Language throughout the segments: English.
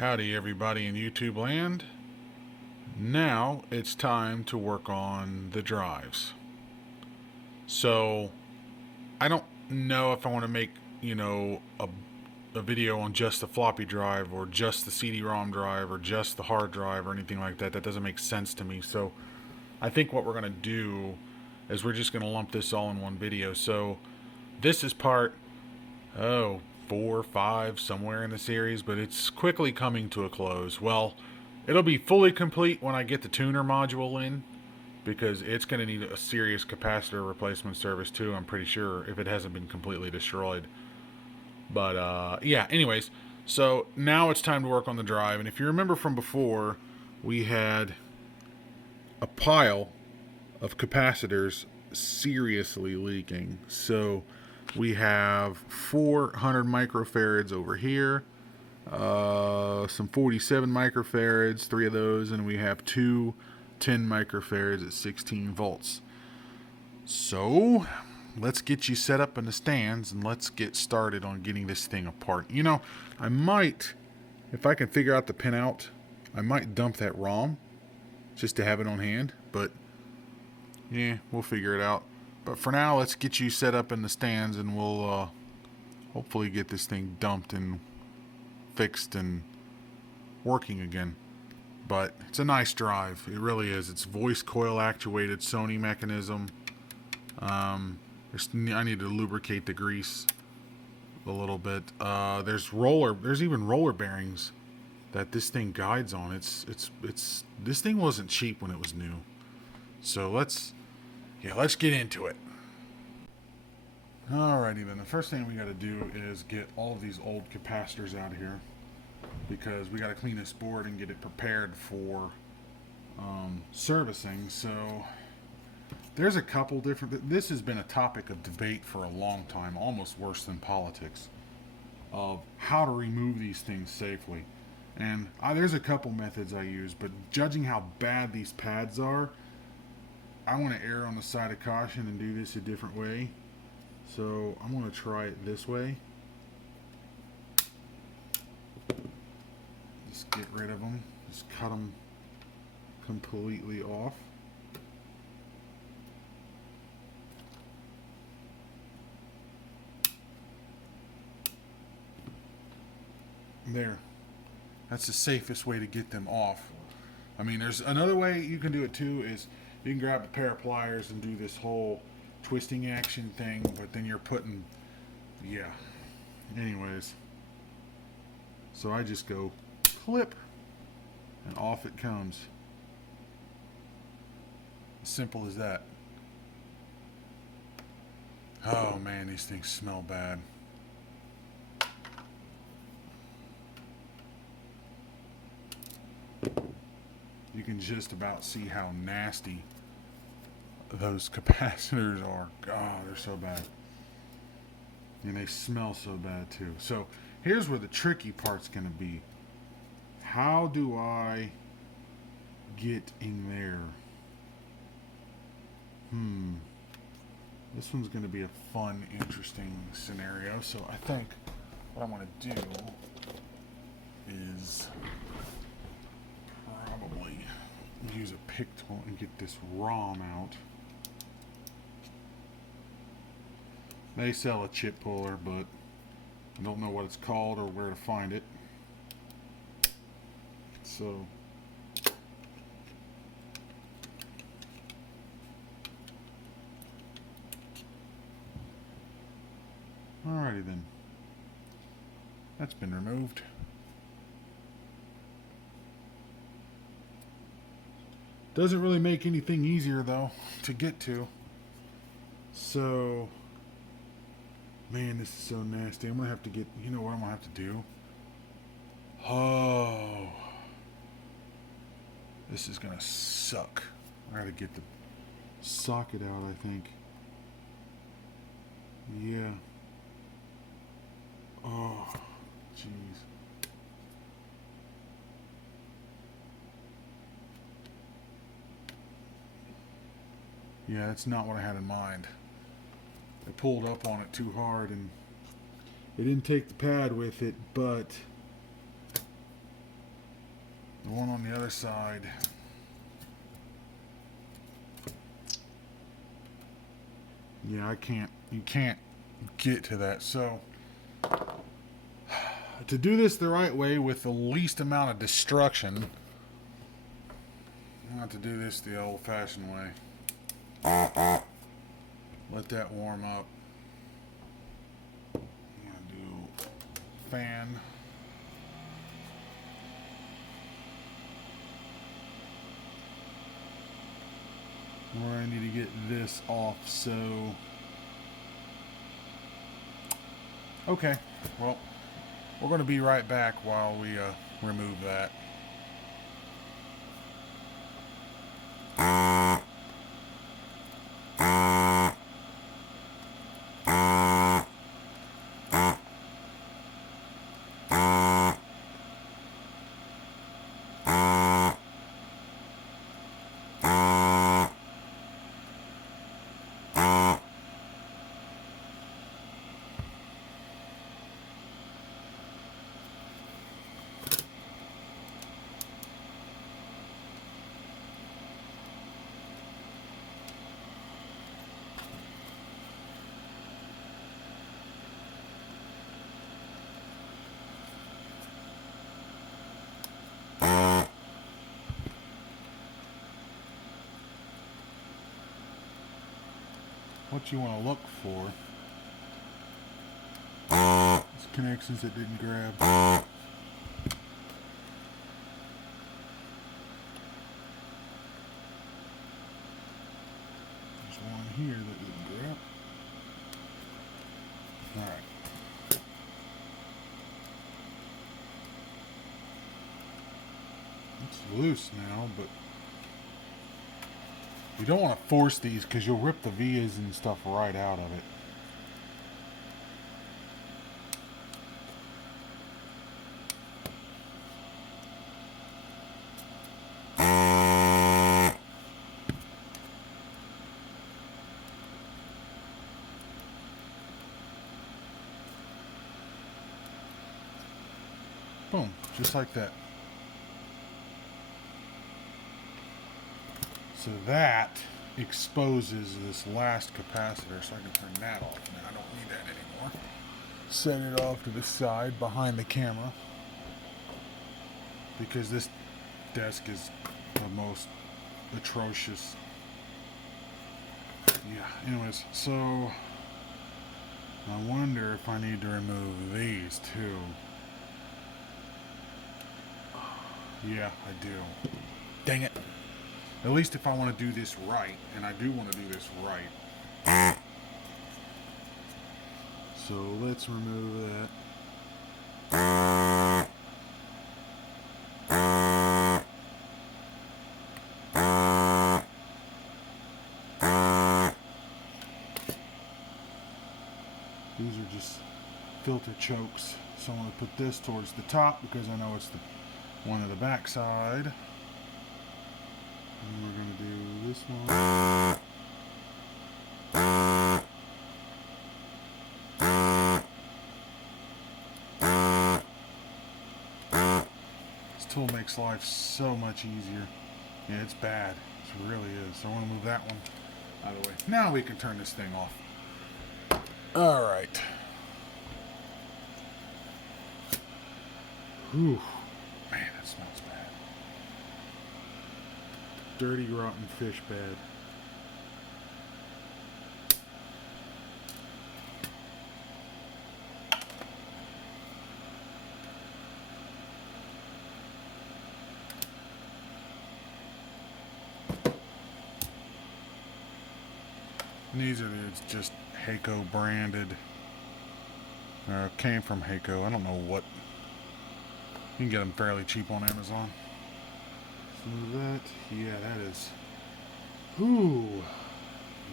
Howdy everybody in YouTube land. Now it's time to work on the drives. So I don't know if I want to make, a video on just the floppy drive or just the CD-ROM drive or just the hard drive or anything like that. That doesn't make sense to me. So I think what we're going to do is we're just going to lump this all in one video. So this is part, 4, 5, somewhere in the series, but it's quickly coming to a close. Well, it'll be fully complete when I get the tuner module in, because it's going to need a serious capacitor replacement service too, I'm pretty sure, if it hasn't been completely destroyed. But yeah, anyways, so now it's time to work on the drive. And if you remember from before, we had a pile of capacitors seriously leaking. So we have 400 microfarads over here, some 47 microfarads, 3 of those, and we have 2 10 microfarads at 16 volts. So let's get you set up in the stands and let's get started on getting this thing apart. I might, if I can figure out the pinout, I might dump that ROM just to have it on hand, but yeah, we'll figure it out. But for now, let's get you set up in the stands and we'll hopefully get this thing dumped and fixed and working again. But it's a nice drive. It really is. It's voice coil actuated Sony mechanism. I need to lubricate the grease a little bit. There's even roller bearings that this thing guides on. This thing wasn't cheap when it was new. So let's get into it. Alrighty then, the first thing we got to do is get all of these old capacitors out of here, because we got to clean this board and get it prepared for servicing. So there's a couple different, this has been a topic of debate for a long time, almost worse than politics, of how to remove these things safely. And there's a couple methods I use, but judging how bad these pads are, I want to err on the side of caution and do this a different way. So I'm going to try it this way. Just get rid of them. Just cut them completely off. There. That's the safest way to get them off. I mean, there's another way you can do it too, is you can grab a pair of pliers and do this whole twisting action thing, but then you're putting, yeah. Anyways, so I just go clip and off it comes. As simple as that. Oh man, these things smell bad. You can just about see how nasty those capacitors are. God, they're so bad. And they smell so bad too. So here's where the tricky part's going to be. How do I get in there? This one's going to be a fun, interesting scenario. So I think what I'm going to do is probably use a pick tool and get this ROM out. They sell a chip puller, but I don't know what it's called or where to find it. So alrighty then. That's been removed. Doesn't really make anything easier though to get to. So man, this is so nasty. I'm gonna have to get, you know what I'm gonna have to do? Oh, this is gonna suck. I gotta get the socket out, I think. Yeah. Oh, jeez. Yeah, that's not what I had in mind. I pulled up on it too hard and it didn't take the pad with it, but The one on the other side. Yeah, you can't get to that. So, to do this the right way with the least amount of destruction, I have to do this the old-fashioned way. Let that warm up. I'm gonna do fan. Where I need to get this off, so... Okay, well, we're going to be right back while we remove that. What you want to look for is connections that didn't grab. There's one here that didn't grab. Alright. It's loose now, but you don't want to force these because you'll rip the vias and stuff right out of it. Boom, just like that. So that exposes this last capacitor, so I can turn that off now. I don't need that anymore. Set it off to the side behind the camera, because this desk is the most atrocious. Yeah, anyways, so I wonder if I need to remove these too. Yeah, I do. Dang it. At least if I want to do this right, and I do want to do this right. So let's remove that. These are just filter chokes. So I'm going to put this towards the top because I know it's the one of the back side. And we're going to do this one. This tool makes life so much easier. Yeah, it's bad. It really is. So I want to move that one out of the way. Now we can turn this thing off. Alright. Whew. Man, that smells bad. Dirty, rotten fish bad. And these are just Heiko branded. Came from Heiko. I don't know what. You can get them fairly cheap on Amazon. So that, yeah, that is. Ooh,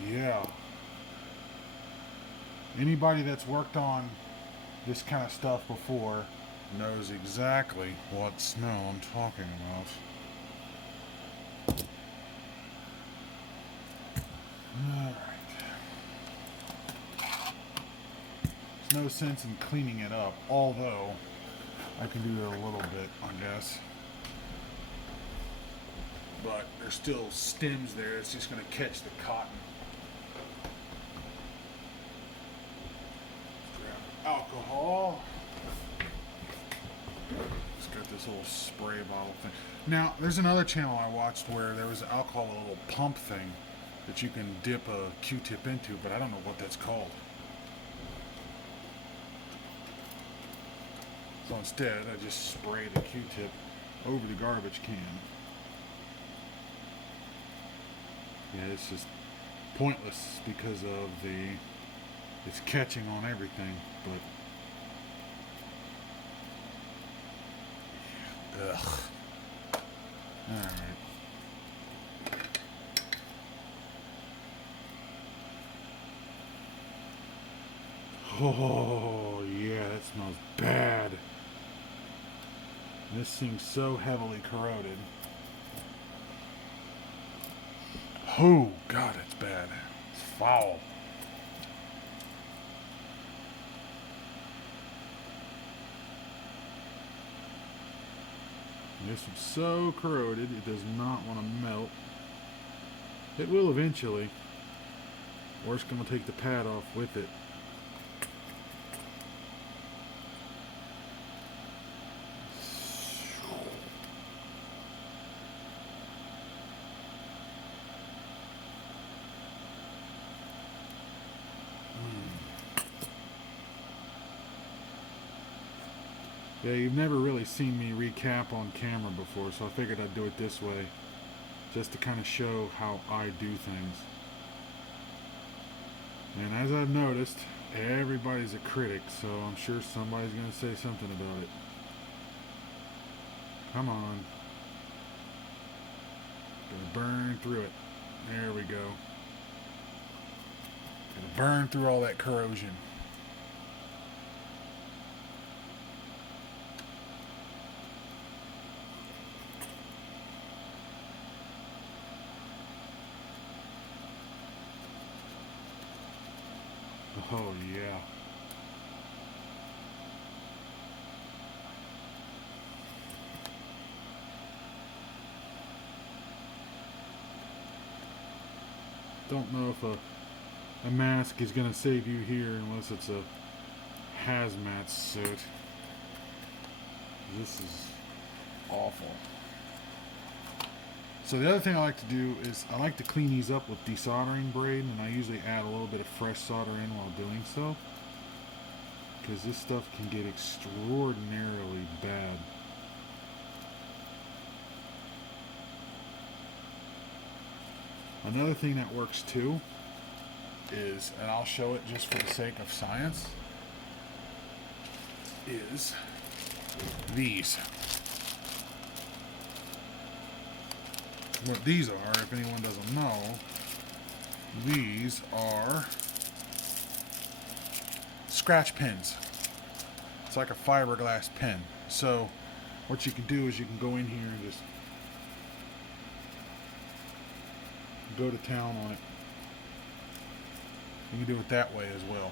yeah. Anybody that's worked on this kind of stuff before knows exactly what smell I'm talking about. Alright. There's no sense in cleaning it up, although I can do it a little bit, I guess. but there's still stems there. It's just going to catch the cotton. Grab alcohol. It's got this little spray bottle thing. Now, there's another channel I watched where there was alcohol, a little pump thing that you can dip a Q-tip into, but I don't know what that's called. So instead, I just spray the Q-tip over the garbage can. Yeah, it's just pointless because of it's catching on everything, but ugh. Alright. Oh, yeah, that smells bad. This thing's so heavily corroded. Oh, God, it's bad. It's foul. This one's so corroded, it does not want to melt. It will eventually. Or it's going to take the pad off with it. Yeah, you've never really seen me recap on camera before, so I figured I'd do it this way, just to kind of show how I do things. And as I've noticed, everybody's a critic, so I'm sure somebody's going to say something about it. Come on. Gotta burn through it. There we go. Gotta burn through all that corrosion. Oh, yeah. Don't know if a mask is going to save you here unless it's a hazmat suit. This is awful. So the other thing I like to do is I like to clean these up with desoldering braid, and I usually add a little bit of fresh solder in while doing so, because this stuff can get extraordinarily bad. Another thing that works too is, and I'll show it just for the sake of science, is these. What these are, if anyone doesn't know, these are scratch pins. It's like a fiberglass pin. So what you can do is you can go in here and just go to town on it. You can do it that way as well.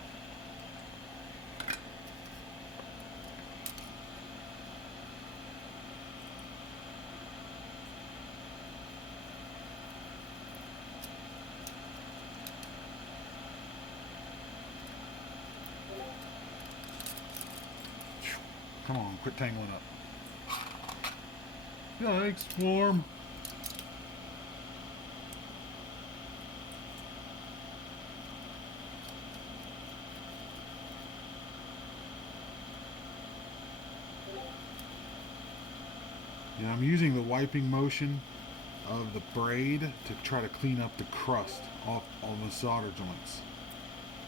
Come on, quit tangling up. Yikes, warm. Yeah, I'm using the wiping motion of the braid to try to clean up the crust off all the solder joints.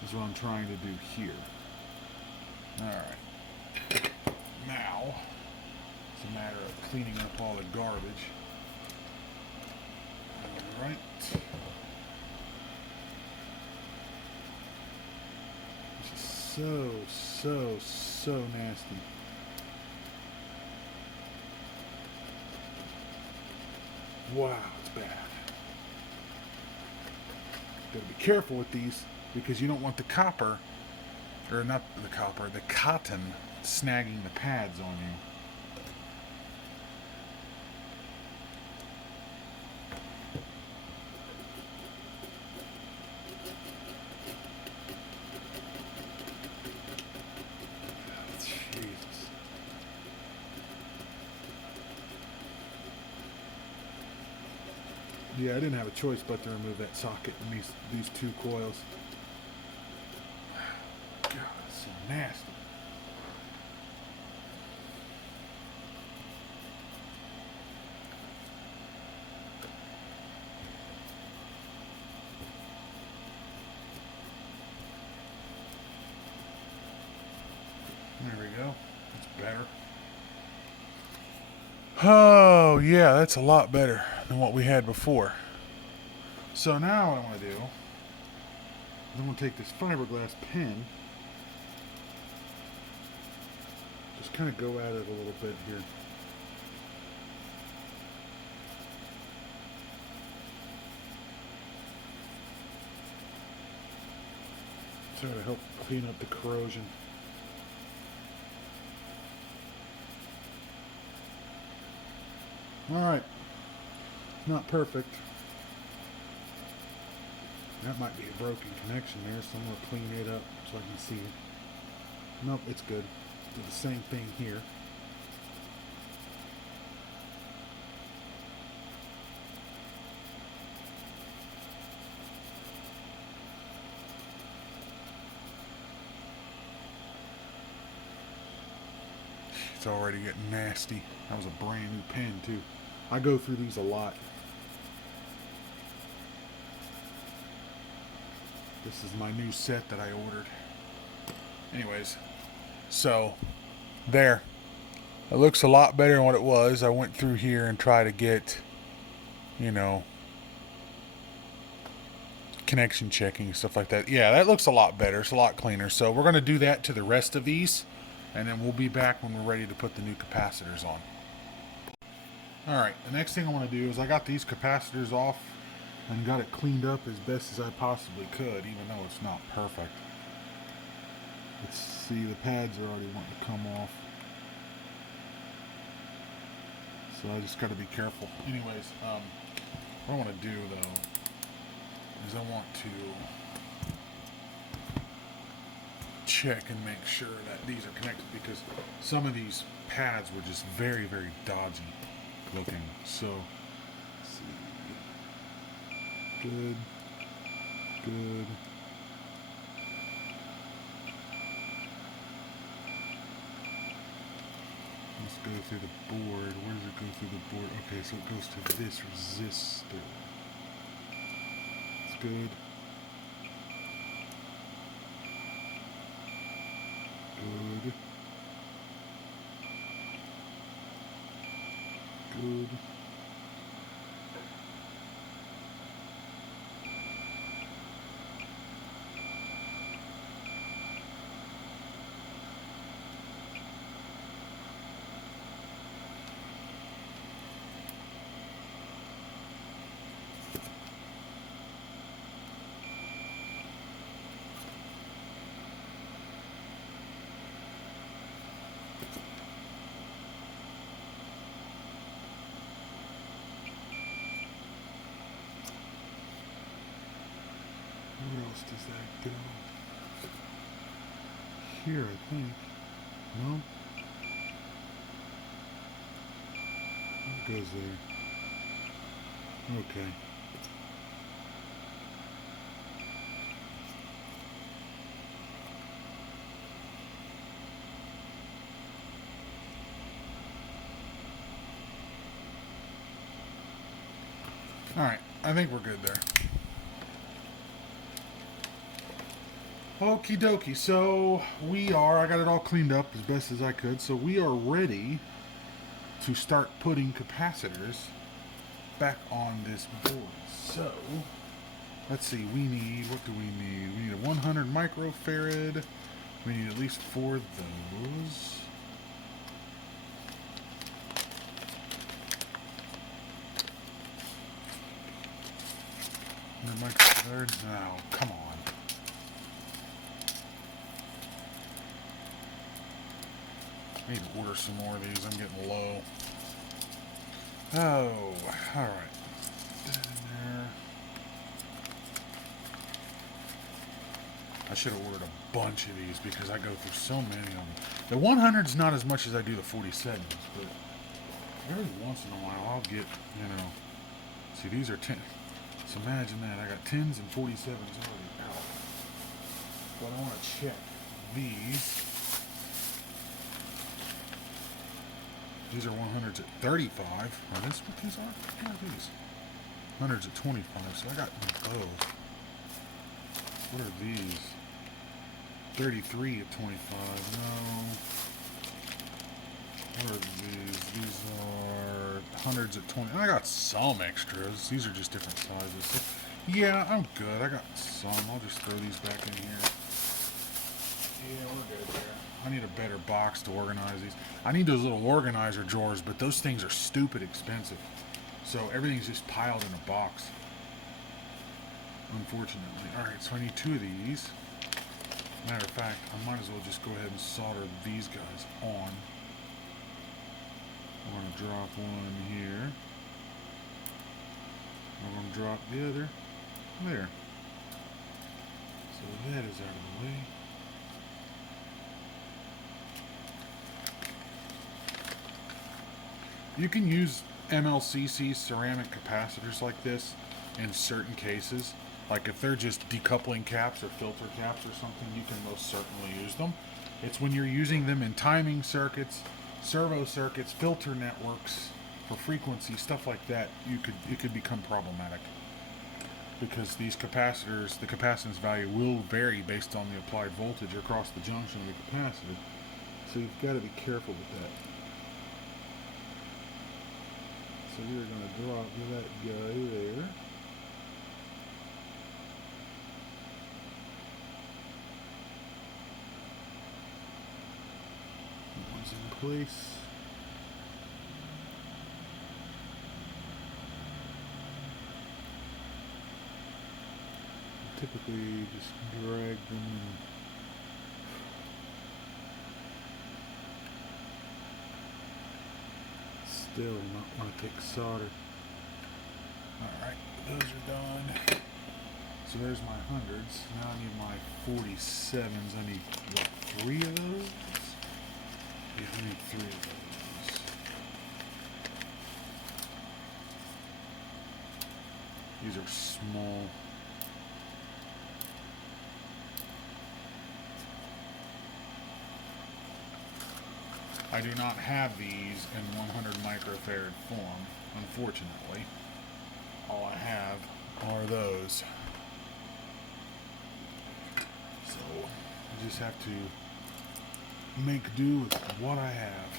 That's what I'm trying to do here. Alright. Now, it's a matter of cleaning up all the garbage. Alright. This is so nasty. Wow, it's bad. Gotta be careful with these because you don't want the copper, or not the copper, the cotton snagging the pads on you. Yeah, I didn't have a choice but to remove that socket and these two coils. God, it's so nasty. There we go. That's better. Oh, yeah, that's a lot better than what we had before. So now what I want to do is I'm going to take this fiberglass pen, just kind of go at it a little bit here. Try to help clean up the corrosion. Alright, not perfect. That might be a broken connection there, so I'm going to clean it up so I can see it. Nope, it's good. Do the same thing here. It's already getting nasty. That was a brand new pen too. I go through these a lot. This is my new set that I ordered. Anyways, so there. It looks a lot better than what it was. I went through here and tried to get, connection checking, stuff like that. Yeah, that looks a lot better. It's a lot cleaner. So we're going to do that to the rest of these, and then we'll be back when we're ready to put the new capacitors on. Alright, the next thing I want to do is I got these capacitors off and got it cleaned up as best as I possibly could, even though it's not perfect. Let's see, the pads are already wanting to come off. So I just got to be careful. Anyways, what I want to do though is I want to check and make sure that these are connected, because some of these pads were just very, very dodgy looking. So, let's see. Good. Good. Let's go through the board. Where does it go through the board? Okay, so it goes to this resistor. It's good. Good. Good. Where else does that go? Here, I think. No? It goes there. Okay. Alright, I think we're good there. Okie dokie, so I got it all cleaned up as best as I could, so we are ready to start putting capacitors back on this board. So, let's see, what do we need? We need a 100 microfarad, we need at least 4 of those. Microfarad? No, come on. I need to order some more of these. I'm getting low. Oh, alright. Put that in there. I should have ordered a bunch of these because I go through so many of them. The 100's not as much as I do the 47s, but every once in a while I'll get, See, these are 10. So imagine that. I got 10s and 47s already out. But I want to check these. These are 100s at 35. Are this what these are? What are these? 100s at 25. So I got both. What are these? 33 at 25. No. What are these? These are 100s at 20. I got some extras. These are just different sizes. So, yeah, I'm good. I got some. I'll just throw these back in here. Yeah, we're good there. I need a better box to organize these. I need those little organizer drawers, but those things are stupid expensive. So everything's just piled in a box. Unfortunately. Alright, so I need 2 of these. Matter of fact, I might as well just go ahead and solder these guys on. I'm going to drop one here. I'm going to drop the other there. So that is out of the way. You can use MLCC ceramic capacitors like this in certain cases. Like if they're just decoupling caps or filter caps or something, you can most certainly use them. It's when you're using them in timing circuits, servo circuits, filter networks, for frequency, stuff like that, it could become problematic. Because these capacitors, the capacitance value will vary based on the applied voltage across the junction of the capacitor. So you've got to be careful with that. So we're going to drop that guy there. That one's in place. Typically just drag them and still not want to take solder. Alright, those are done. So there's my 100s. Now I need my 47s. I need, what, 3 of those? Yeah, I need 3 of those. These are small. I do not have these in 100 microfarad form, unfortunately. All I have are those. So, I just have to make do with what I have.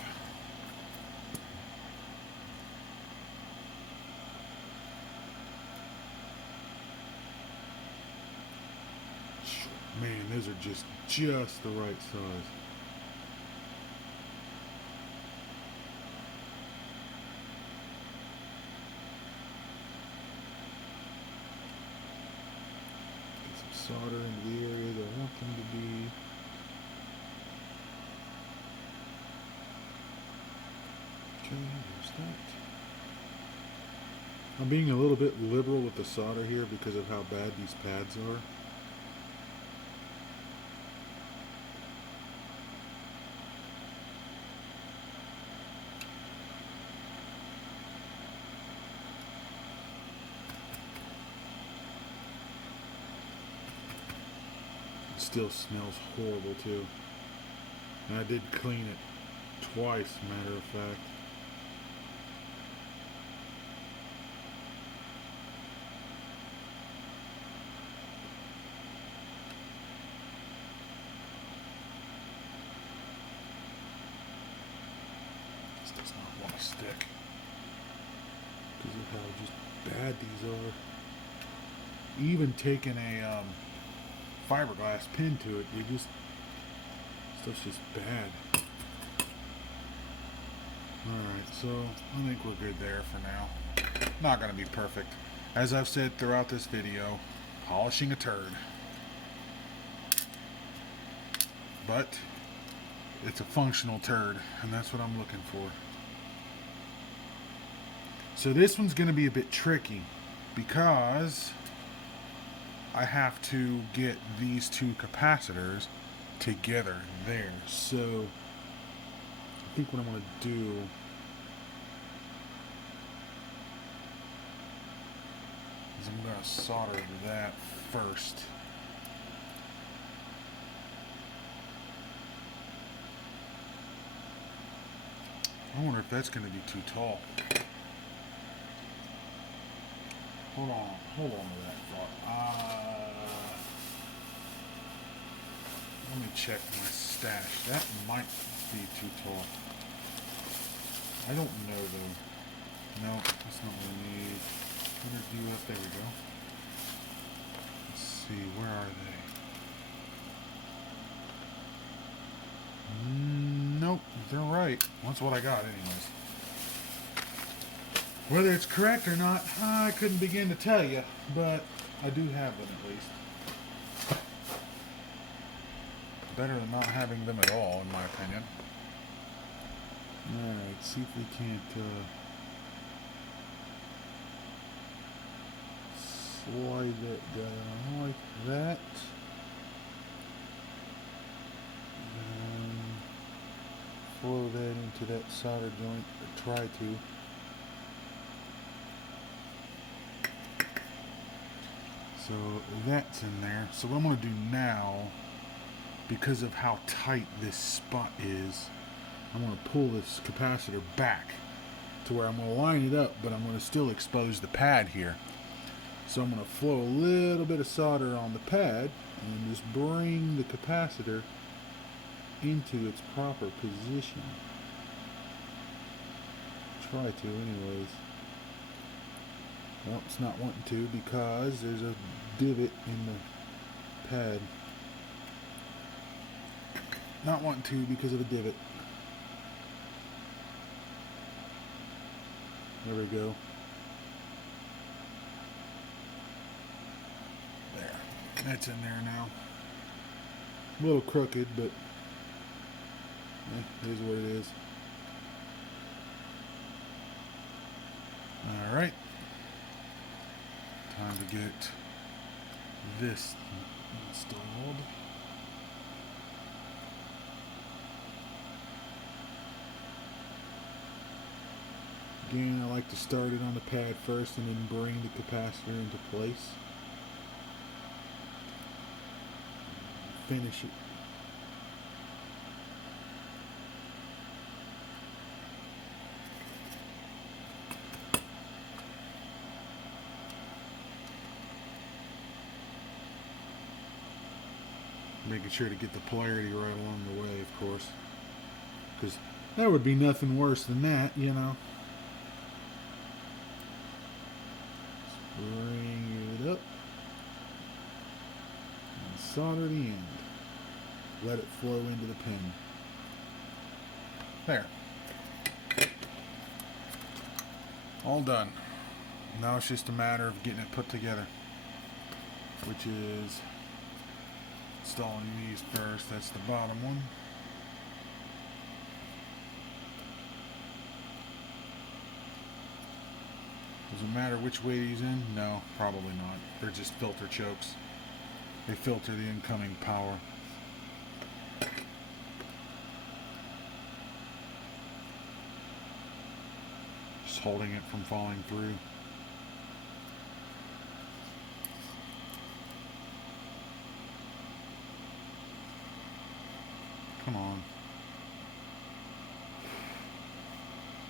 Man, those are just the right size. Solder into the areas I want them to be. Okay, there's that. I'm being a little bit liberal with the solder here because of how bad these pads are. Still smells horrible too. And I did clean it twice, matter of fact. This does not want to stick because of how just bad these are. Even taking a fiberglass pin to it, stuff's just bad. Alright, so I think we're good there for now. Not going to be perfect. As I've said throughout this video, polishing a turd. But it's a functional turd, and that's what I'm looking for. So this one's going to be a bit tricky because I have to get these 2 capacitors together there. So I think what I'm going to do I'm going to solder that first. I wonder if that's going to be too tall. Hold on to that thought. Let me check my stash. That might be too tall. I don't know though. No, that's not what we need. Interview up. There we go. Let's see, where are they? Nope, they're right. That's what I got, anyways. Whether it's correct or not, I couldn't begin to tell you, but I do have them at least. Better than not having them at all, in my opinion. Alright, see if we can't slide that down like that. And flow that into that solder joint, or try to. So that's in there. So what I'm going to do now, because of how tight this spot is, I'm going to pull this capacitor back to where I'm going to line it up, but I'm going to still expose the pad here. So I'm going to flow a little bit of solder on the pad and just bring the capacitor into its proper position. Try to anyways. Well, it's not wanting to because there's a divot in the pad. Not wanting to because of a divot. There we go. There. That's in there now. A little crooked, but it is what it is. Alright. Time to get this installed. Again, I like to start it on the pad first and then bring the capacitor into place. Finish it. Making sure to get the polarity right along the way, of course. Because that would be nothing worse than that, you know. Bring it up. And solder the end. Let it flow into the pin. There. All done. Now it's just a matter of getting it put together. Which is installing these first. That's the bottom one. Does it matter which way these in? No, probably not. They're just filter chokes. They filter the incoming power. Just holding it from falling through. Come on.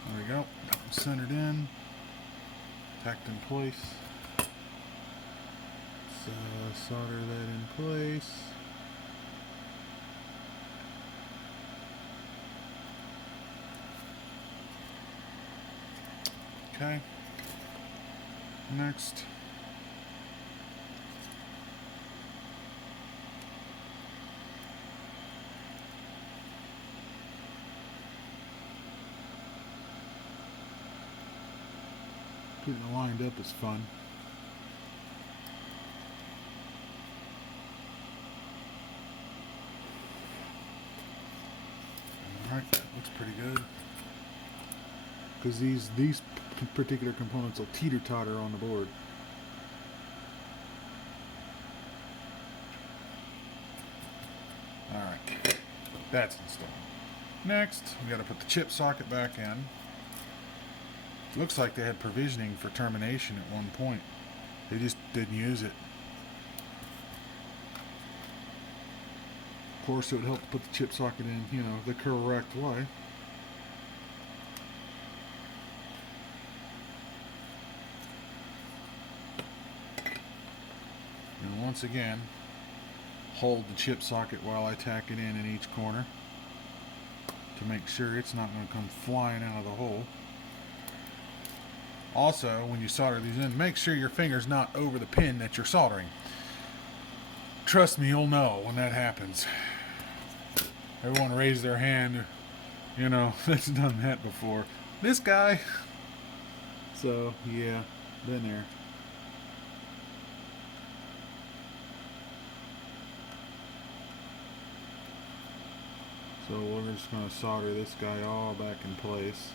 There we go. Centered in. Tacked in place. So solder that in place. Okay. Next. Getting it lined up is fun. Alright, that looks pretty good. Because these particular components will teeter-totter on the board. Alright, that's installed. Next, we got to put the chip socket back in. Looks like they had provisioning for termination at one point. They just didn't use it. Of course, it would help to put the chip socket in, you know, the correct way. And once again, hold the chip socket while I tack it in each corner to make sure it's not going to come flying out of the hole. Also, when you solder these in, make sure your finger's not over the pin that you're soldering. Trust me, you'll know when that happens. Everyone raised their hand, you know, that's done that before. This guy. So, yeah, been there. So we're just going to solder this guy all back in place.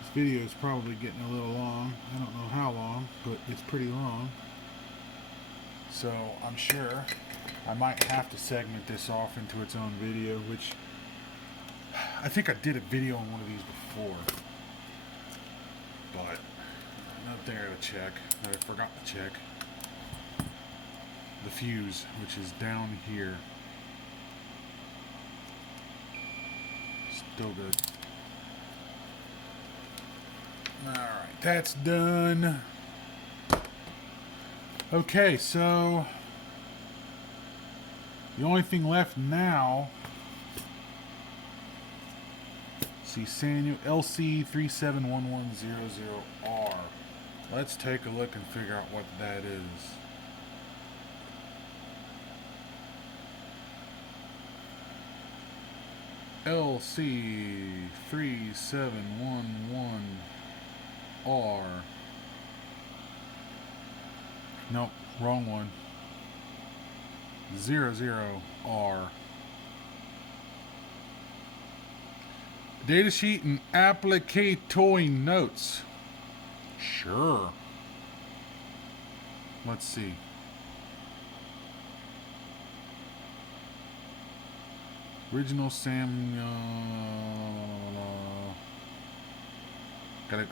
This video is probably getting a little long. I don't know how long, but it's pretty long. So I'm sure I might have to segment this off into its own video, which I think I did a video on one of these before, but not there to check. I forgot to check the fuse, which is down here. Still good. Alright, that's done. Okay, so the only thing left now, see, Samuel LC371100R. Let's take a look and figure out what that is. LC3711R. Nope, wrong one. 00R. Datasheet and applicatory notes. Sure. Let's see. Original Samuel.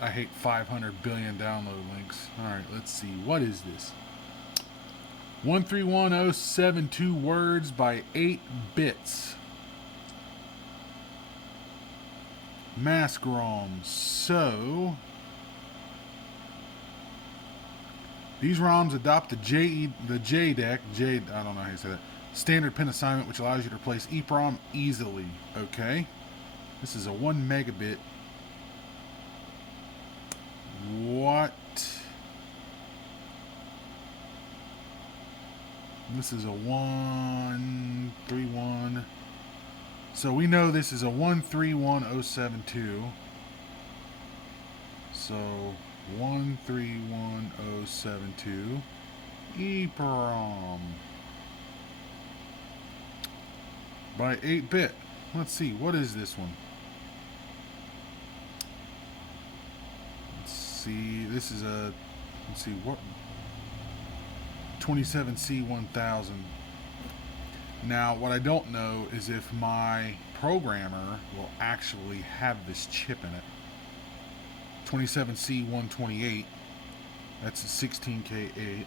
I hate 500 billion download links. Alright, let's see. What is this? 131072 words by 8 bits. Mask ROMs. So these ROMs adopt the JDEC, I don't know how you say that, standard pin assignment, which allows you to replace EEPROM easily. Okay. This is a 1 megabit. What? This is a 131. So we know this is a 131072. So 131072 EEPROM by 8-bit. Let's see, what is this one? Let's see, this is a, let's see, what? 27C1000. Now, what I don't know is if my programmer will actually have this chip in it. 27C128. That's a 16K8.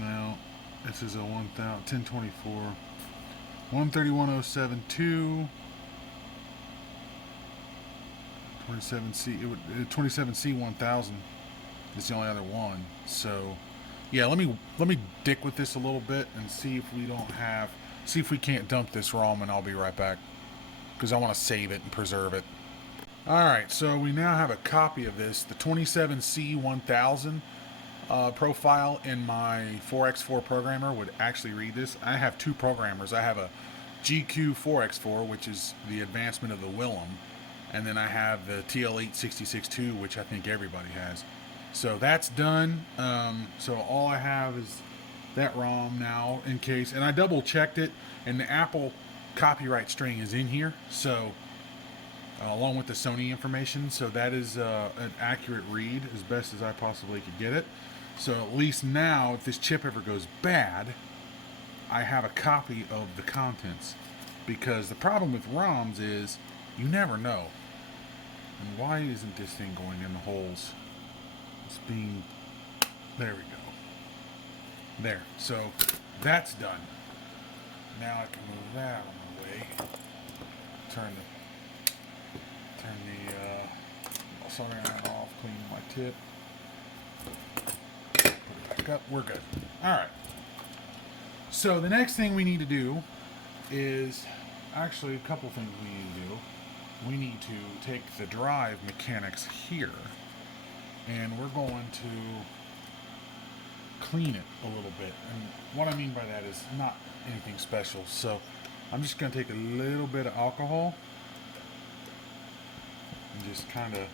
Now, this is a 1024. 131072. 27C1000 is the only other one. So yeah, let me dick with this a little bit and see if we can't dump this ROM, and I'll be right back because I want to save it and preserve it. Alright, so we now have a copy of this, the 27C1000 profile in my 4x4 programmer would actually read this. I have two programmers. I have a GQ4x4, which is the advancement of the Willem, and then I have the TL866-2, which I think everybody has. So that's done. So all I have is that ROM now in case, and I double checked it, and the Apple copyright string is in here, so along with the Sony information, so that is an accurate read as best as I possibly could get it. So at least now, if this chip ever goes bad, I have a copy of the contents. Because the problem with ROMs is you never know. And why isn't this thing going in the holes? It's being... There we go. There. So that's done. Now I can move that out of the way. Turn the soldering iron off, clean my tip. Put it back up. We're good. Alright. So the next thing we need to do is actually a couple things we need to do. We need to take the drive mechanics here, and we're going to clean it a little bit. And what I mean by that is not anything special. So I'm just going to take a little bit of alcohol and just kind of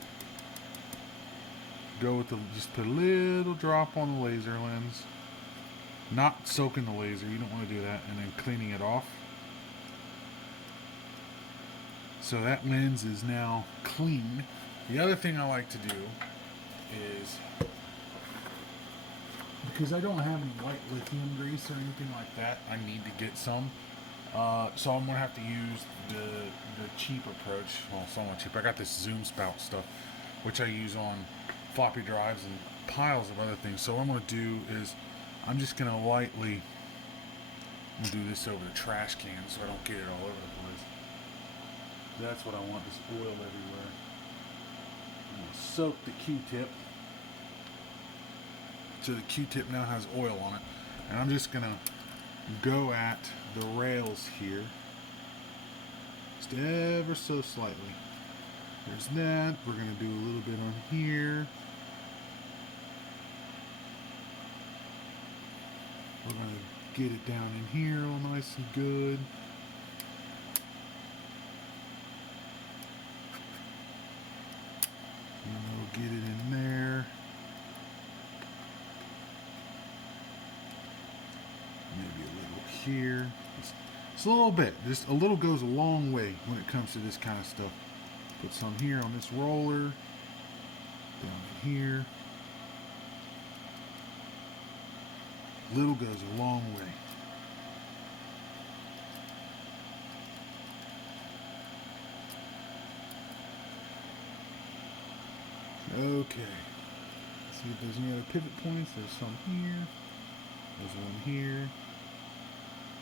go with just put a little drop on the laser lens. Not soaking the laser, you don't want to do that, and then cleaning it off. So that lens is now clean. The other thing I like to do is, because I don't have any white lithium grease or anything like that, I need to get some. So I'm going to have to use the cheap approach. Well, it's not cheap. I got this zoom spout stuff, which I use on floppy drives and piles of other things. So what I'm going to do is I'm just going to lightly do this over the trash can so I don't get it all over the place. That's what I want, this oil everywhere. I'm going to soak the Q-tip. So the Q-tip now has oil on it. And I'm just going to go at the rails here. Just ever so slightly. There's that. We're going to do a little bit on here. We're going to get it down in here all nice and good. And we'll get it in there. Maybe a little here. Just a little bit. Just a little goes a long way when it comes to this kind of stuff. Put some here on this roller. Down in here. Little goes a long way. Okay. See if there's any other pivot points. There's some here. There's one here.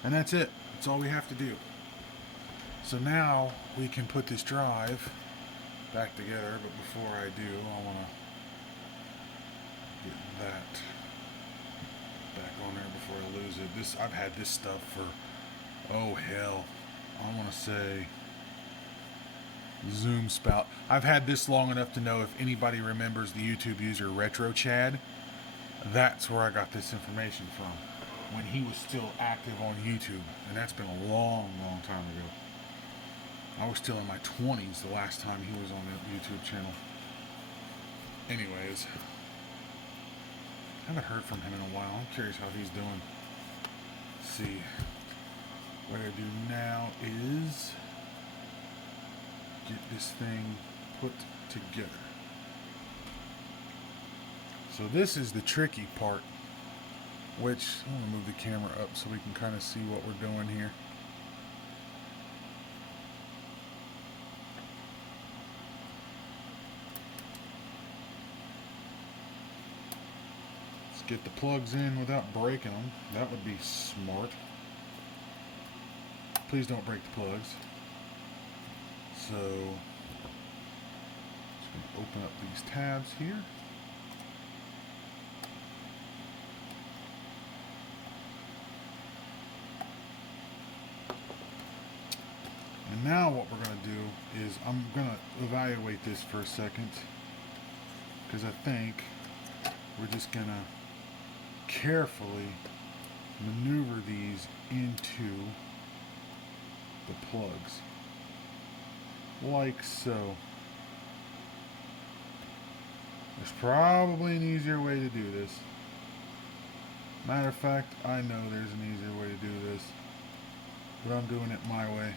And that's it. That's all we have to do. So now we can put this drive back together, but before I do, I want to get that back on there before I lose it. I've had this stuff for, oh hell, I want to say zoom spout. I've had this long enough to know if anybody remembers the YouTube user Retro Chad. That's where I got this information from, when he was still active on YouTube, and that's been a long time ago. I was still in my 20s the last time he was on the YouTube channel. Anyways, I haven't heard from him in a while. I'm curious how he's doing. Let's see. What I do now is get this thing put together. So this is the tricky part, which I'm going to move the camera up so we can kind of see what we're doing here. Let's get the plugs in without breaking them. That would be smart. Please don't break the plugs. So, just going to open up these tabs here. And now what we're going to do is I'm going to evaluate this for a second, because I think we're just going to carefully maneuver these into the plugs, like so. There's probably an easier way to do this. Matter of fact, I know there's an easier way to do this. but I'm doing it my way.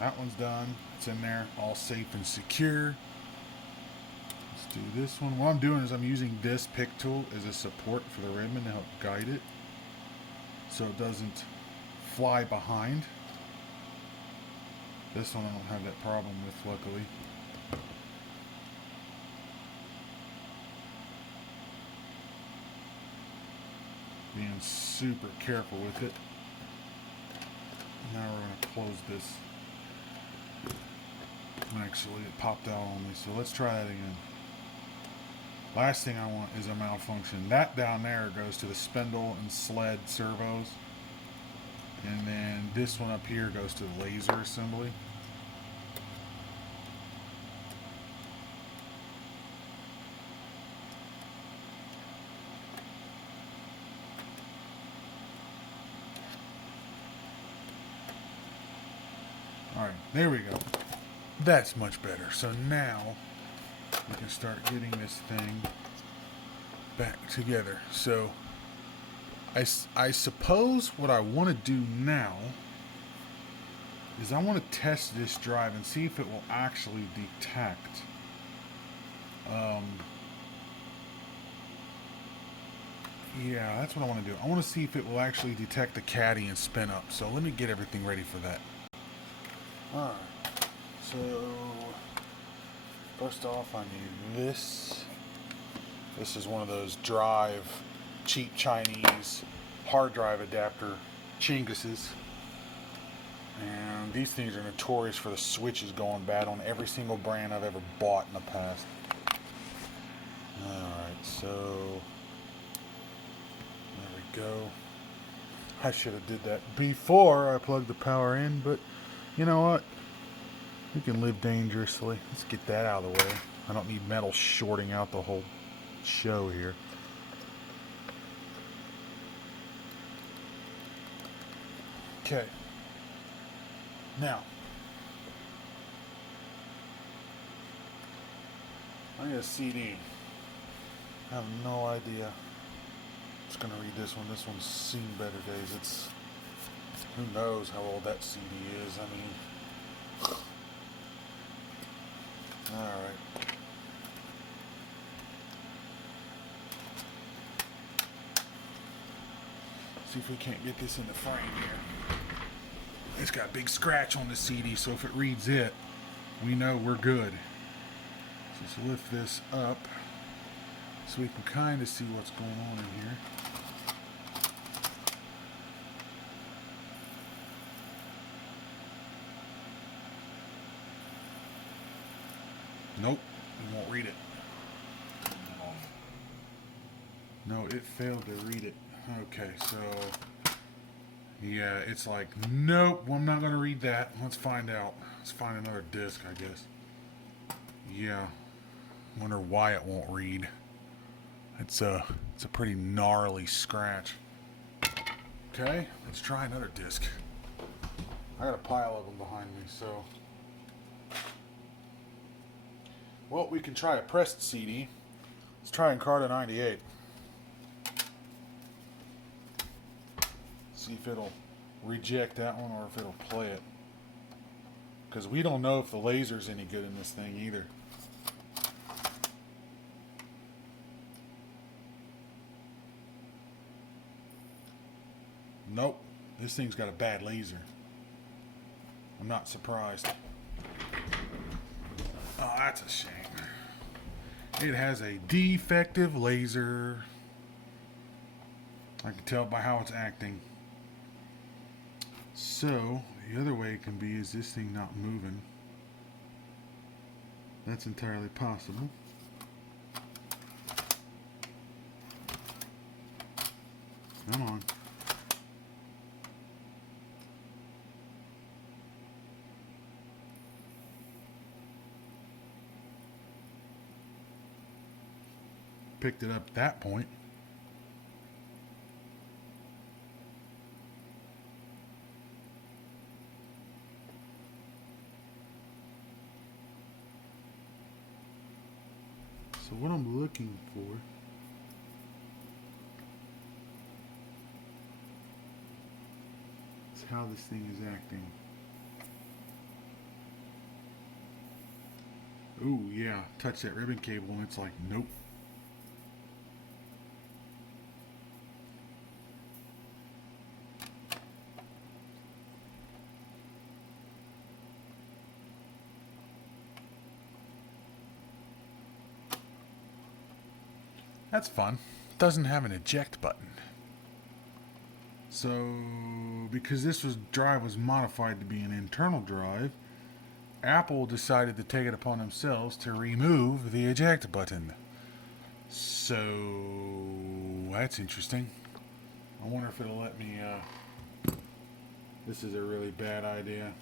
That one's done. It's in there, all safe and secure. Let's do this one. What I'm doing is I'm using this pick tool as a support for the ribbon to help guide it so it doesn't fly behind. This one I don't have that problem with, luckily. Being super careful with it. Now we're going to close this. Actually, it popped out on me, so let's try that again. Last thing I want is a malfunction. That down there goes to the spindle and sled servos. And then this one up here goes to the laser assembly. Alright, there we go. That's much better. So now we can start getting this thing back together. So I suppose what I want to do now is I want to test this drive and see if it will actually detect yeah, that's what I want to do. I want to see if it will actually detect the caddy and spin up. So let me get everything ready for that. Alright, so first off I need this. This is one of those drive, cheap Chinese hard drive adapter chinguses. And these things are notorious for the switches going bad on every single brand I've ever bought in the past. Alright, so there we go. I should have did that before I plugged the power in, but you know what? We can live dangerously. Let's get that out of the way. I don't need metal shorting out the whole show here. Okay. Now, I need a CD. I have no idea. I'm just gonna read this one. This one's seen better days. It's, who knows how old that CD is. I mean, alright. See if we can't get this in the frame here. It's got a big scratch on the CD, so if it reads it, we know we're good. So let's lift this up so we can kind of see what's going on in here. Nope, it won't read it. No, it failed to read it. Okay, so yeah, it's like, nope, well, I'm not going to read that. Let's find out. Let's find another disc, I guess. Yeah, wonder why it won't read. It's a pretty gnarly scratch. Okay, let's try another disc. I got a pile of them behind me, so. Well, we can try a pressed CD. Let's try Encarta 98. See if it'll reject that one or if it'll play it. Because we don't know if the laser's any good in this thing either. Nope. This thing's got a bad laser. I'm not surprised. Oh, that's a shame. It has a defective laser. I can tell by how it's acting. So, the other way it can be is this thing not moving. That's entirely possible. Come on. Picked it up at that point. So what I'm looking for It's how this thing is acting. Ooh, yeah. Touch that ribbon cable and it's like, nope. That's fun. Doesn't have an eject button. So, because drive was modified to be an internal drive, Apple decided to take it upon themselves to remove the eject button. So, that's interesting. I wonder if it'll let me, this is a really bad idea.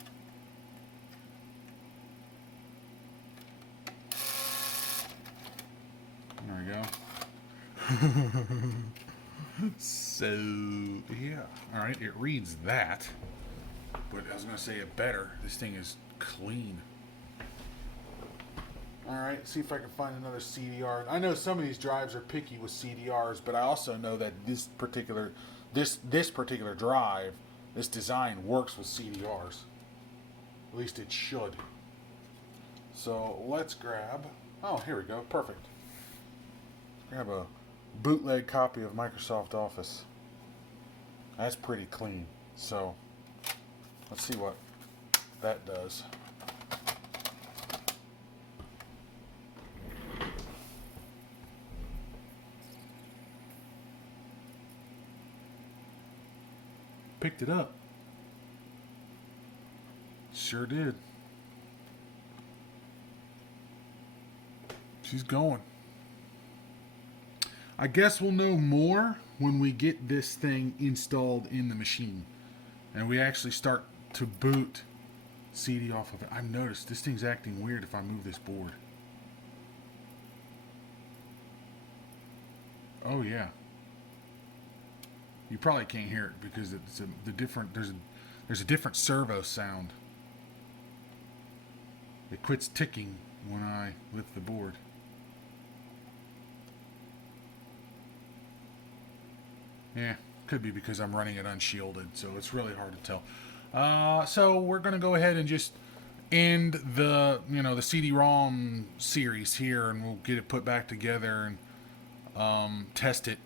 There we go. So, yeah. Alright, it reads that. But I was going to say it better. This thing is clean. Alright, see if I can find another CDR. I know some of these drives are picky with CDRs, but I also know that this particular drive, this design works with CDRs. At least it should. So let's grab... Oh, here we go. Perfect. Grab a bootleg copy of Microsoft Office. That's pretty clean. So let's see what that does. Picked it up. Sure did. She's going. I guess we'll know more when we get this thing installed in the machine and we actually start to boot CD off of it. I've noticed this thing's acting weird if I move this board. Oh yeah. You probably can't hear it because it's there's a different servo sound. It quits ticking when I lift the board. Yeah, could be because I'm running it unshielded, so it's really hard to tell. So we're gonna go ahead and just end the CD-ROM series here, and we'll get it put back together and test it.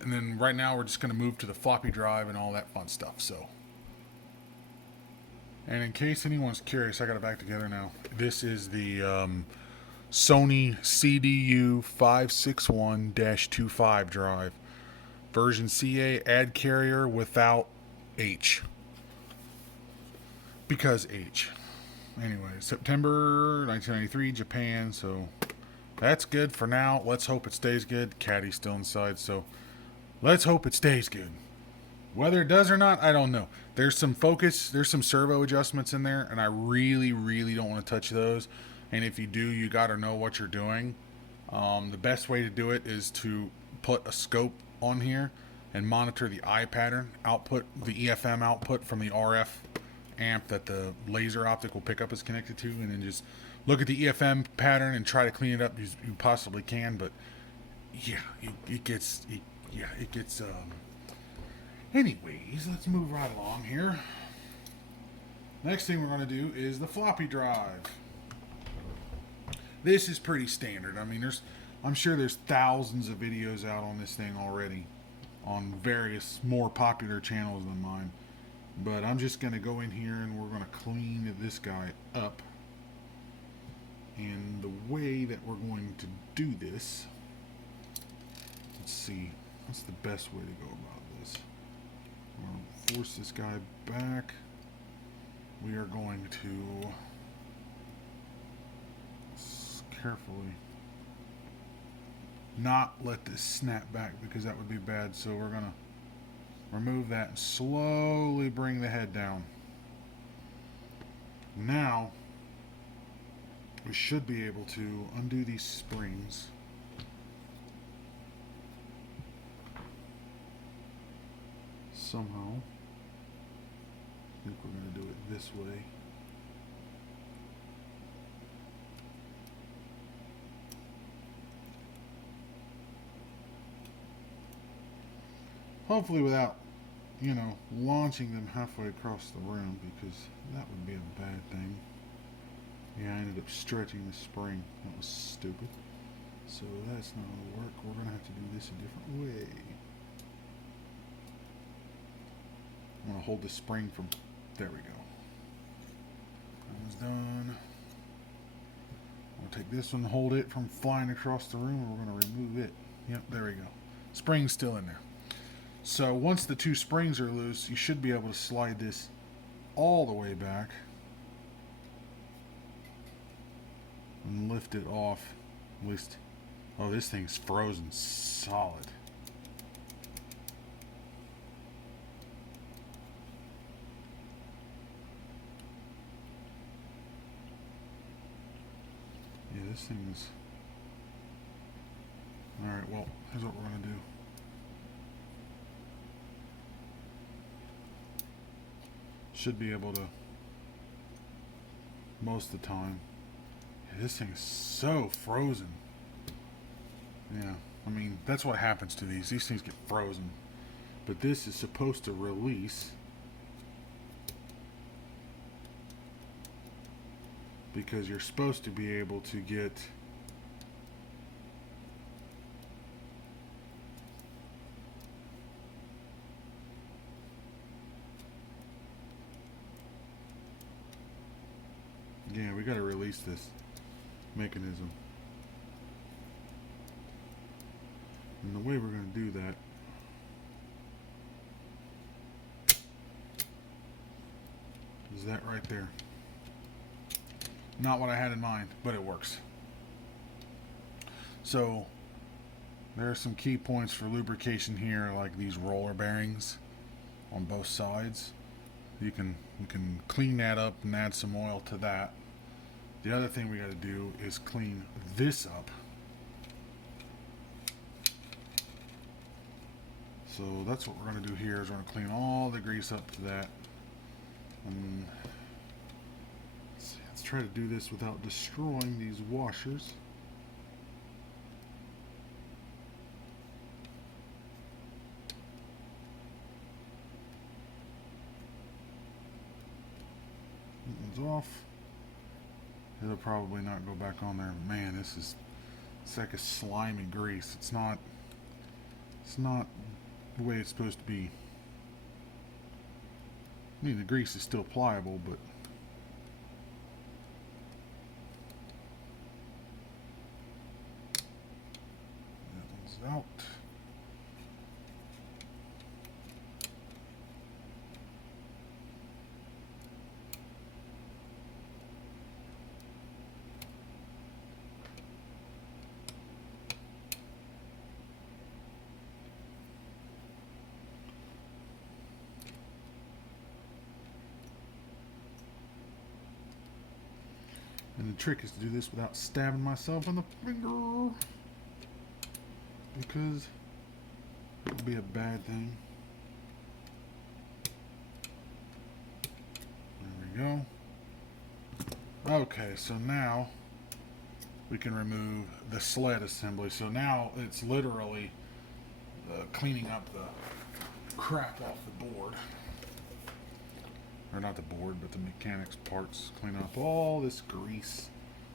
And then right now we're just gonna move to the floppy drive and all that fun stuff. So, and in case anyone's curious, I got it back together now. This is the Sony CDU 561-25 drive, version CA, add carrier without H, because H. Anyway, September 1993, Japan. So that's good for now. Let's hope it stays good. Caddy's still inside, so let's hope it stays good. Whether it does or not, I don't know. There's some focus, there's some servo adjustments in there, and I really, really don't want to touch those. And if you do, you got to know what you're doing. The best way to do it is to put a scope on here and monitor the eye pattern output, the EFM output from the RF amp that the laser optic will pick up is connected to, and then just look at the EFM pattern and try to clean it up as you possibly can. But yeah, it gets. Anyways, let's move right along here. Next thing we're going to do is the floppy drive. This is pretty standard. I mean, I'm sure there's thousands of videos out on this thing already on various more popular channels than mine. But I'm just going to go in here and we're going to clean this guy up. And the way that we're going to do this, let's see, what's the best way to go about this? We're going to force this guy back. We are going to carefully not let this snap back because that would be bad. So we're going to remove that and slowly bring the head down. Now we should be able to undo these springs. Somehow. I think we're going to do it this way. Hopefully without you know, launching them halfway across the room because that would be a bad thing. Yeah, I ended up stretching the spring. That was stupid. So that's not going to work. We're going to have to do this a different way. I'm going to hold the spring from... There we go. That one's done. I'm going to take this one and hold it from flying across the room, and we're going to remove it. Yep, there we go. Spring's still in there. So once the two springs are loose, you should be able to slide this all the way back and lift it off. At least, oh, this thing's frozen solid. Yeah, this thing's... Alright, well, here's what we're going to do. Should be able to, most of the time. Yeah, this thing is so frozen. Yeah, I mean, that's what happens to these. These things get frozen. But this is supposed to release because you're supposed to be able to get yeah, we got to release this mechanism. And the way we're going to do that is that right there. Not what I had in mind, but it works. So there are some key points for lubrication here, like these roller bearings on both sides. You can clean that up and add some oil to that. The other thing we got to do is clean this up. So that's what we're going to do here is we're going to clean all the grease up to that. And let's try to do this without destroying these washers. That one's off. It'll probably not go back on there. Man, it's like a slimy grease. It's not the way it's supposed to be. I mean, the grease is still pliable, but that one's out. And the trick is to do this without stabbing myself in the finger, because it would be a bad thing. There we go. Okay, so now we can remove the sled assembly. So now it's literally cleaning up the crap off the board. Or not the board, but the mechanics parts. Clean up all this grease.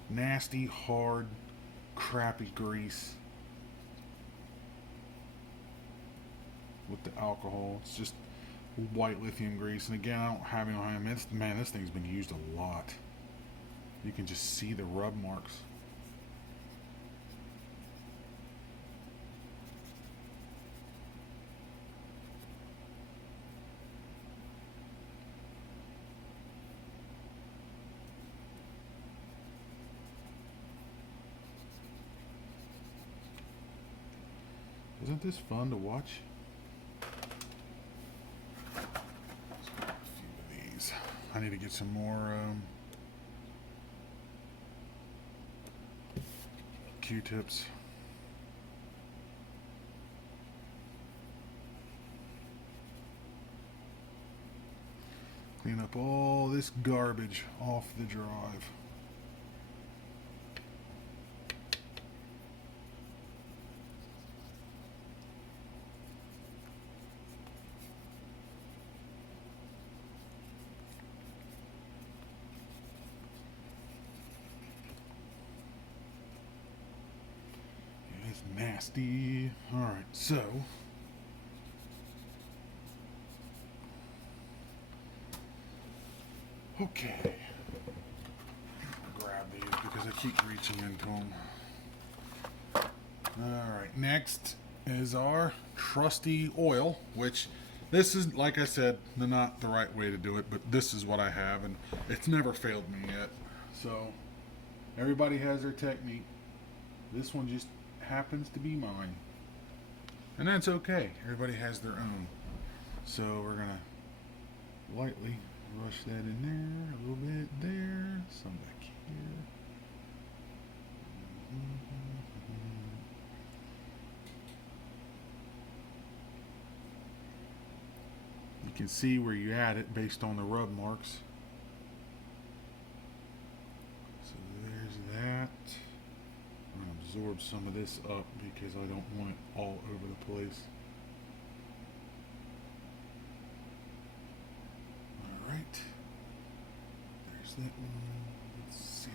Nasty, hard, crappy grease. With the alcohol. It's just white lithium grease. And again, I don't have any on hand. Man, this thing's been used a lot. You can just see the rub marks. Isn't this fun to watch? Let's grab a few of these. I need to get some more Q-tips. Clean up all this garbage off the drive. nasty. Alright, so okay. Grab these because I keep reaching into them. Alright, next is our trusty oil, which this is, like I said, not the right way to do it, but this is what I have, and it's never failed me yet. So, everybody has their technique. This one just happens to be mine. And that's okay. Everybody has their own. So, we're going to lightly rush that in there, a little bit there, some back here. You can see where you add it based on the rub marks. So there's that. I'm going to absorb some of this up because I don't want it all over the place. Alright. There's that one. Let's see.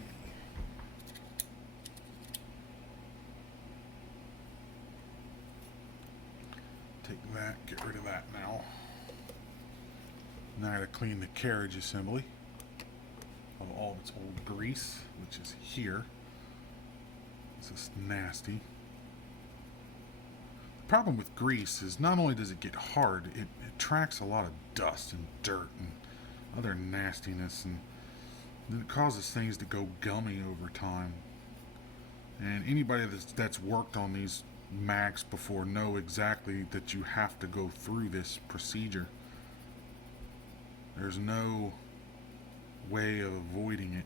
Take that, get rid of that now. Now I gotta clean the carriage assembly of all its old grease, which is here. This is nasty. The problem with grease is not only does it get hard, it attracts a lot of dust and dirt and other nastiness, and then it causes things to go gummy over time. And anybody that's worked on these Macs before know exactly that you have to go through this procedure. There's no way of avoiding it.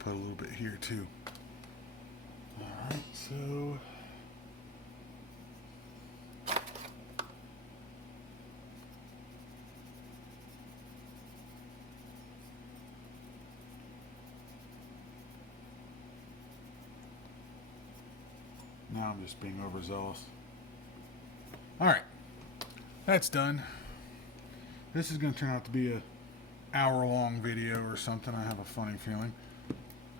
Put a little bit here too. Alright, so now I'm just being overzealous. Alright, that's done. This is going to turn out to be a hour-long video or something. I have a funny feeling.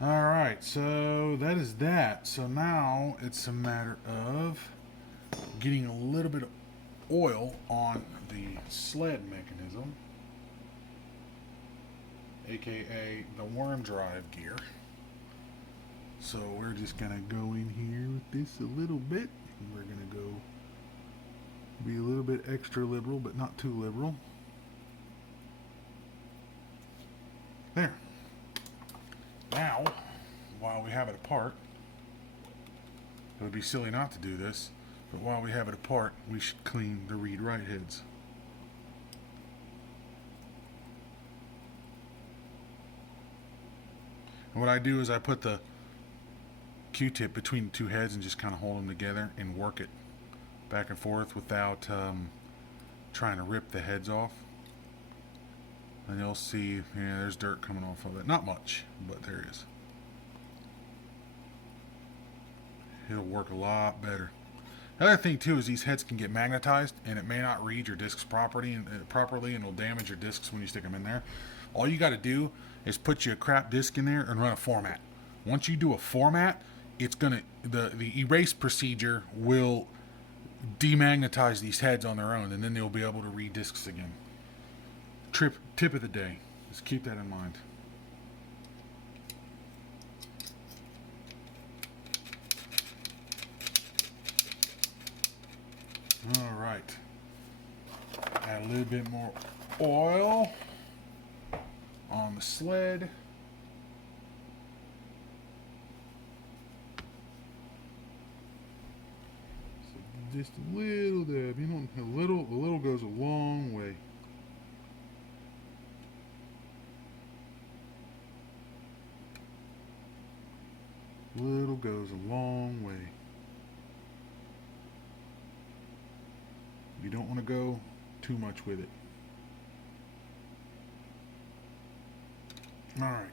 Alright, so that is that. So now it's a matter of getting a little bit of oil on the sled mechanism, aka the worm drive gear. So we're just going to go in here with this a little bit, and we're going to go be a little bit extra liberal, but not too liberal. There. Now, while we have it apart, it would be silly not to do this, but while we have it apart, we should clean the read-write heads. And what I do is I put the Q-tip between the two heads and just kind of hold them together and work it back and forth without trying to rip the heads off. And you'll see, yeah, there's dirt coming off of it. Not much, but there is. It'll work a lot better. The other thing too is these heads can get magnetized, and it may not read your discs properly, and it'll damage your discs when you stick them in there. All you got to do is put your crap disc in there and run a format. Once you do a format, it's gonna the erase procedure will demagnetize these heads on their own, and then they'll be able to read discs again. Tip of the day. Just keep that in mind. All right. Add a little bit more oil on the sled. So just a little dab. You know, a little goes a long way. Little goes a long way. You don't want to go too much with it. All right.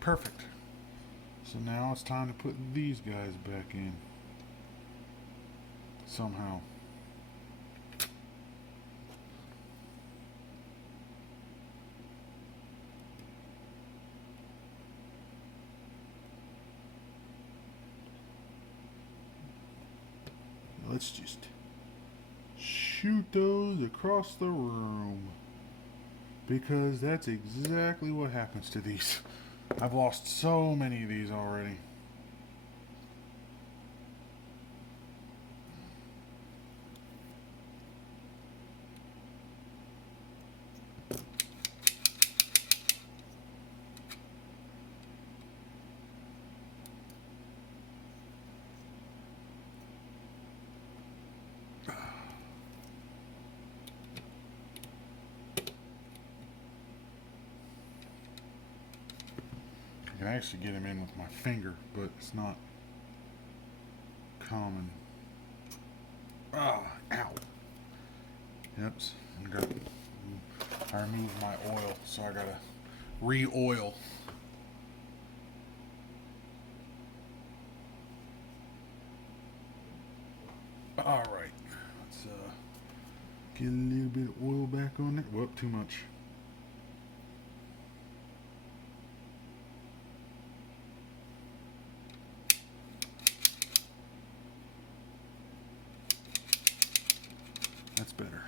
Perfect. So now it's time to put these guys back in. Somehow. Let's just shoot those across the room, because that's exactly what happens to these. I've lost so many of these already. I can actually get them in with my finger, but it's not common. Ah, ow. Yep, I removed my oil, so I gotta re-oil. All right, let's get a little bit of oil back on it. Whoop, too much. That's better.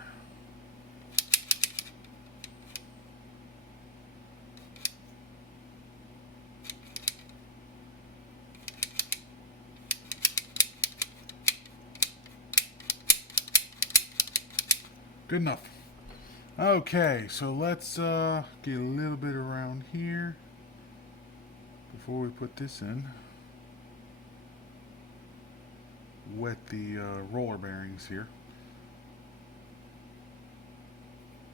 Good enough. Okay, so let's get a little bit around here before we put this in. Wet the roller bearings here.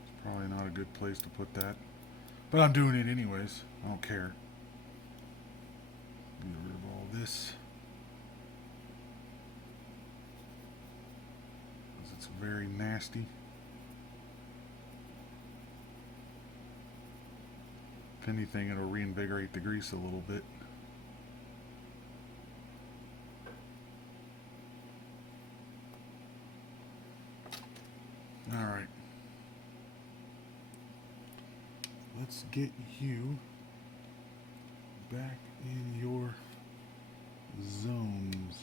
It's probably not a good place to put that, but I'm doing it anyways. I don't care. Get rid of all this. It's very nasty. If anything, it'll reinvigorate the grease a little bit. All right. Let's get you back in your zones.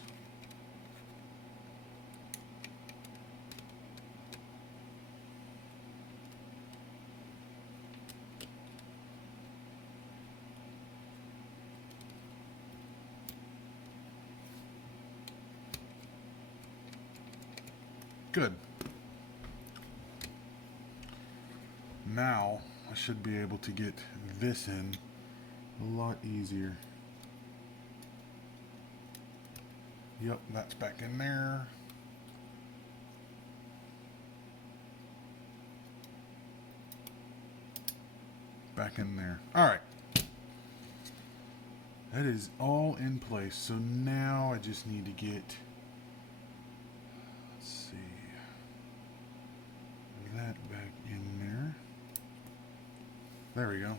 Good. Now I should be able to get this in a lot easier. Yep, that's back in there. Back in there. All right. That is all in place. So now I just need to get, let's see, that back in there. There we go.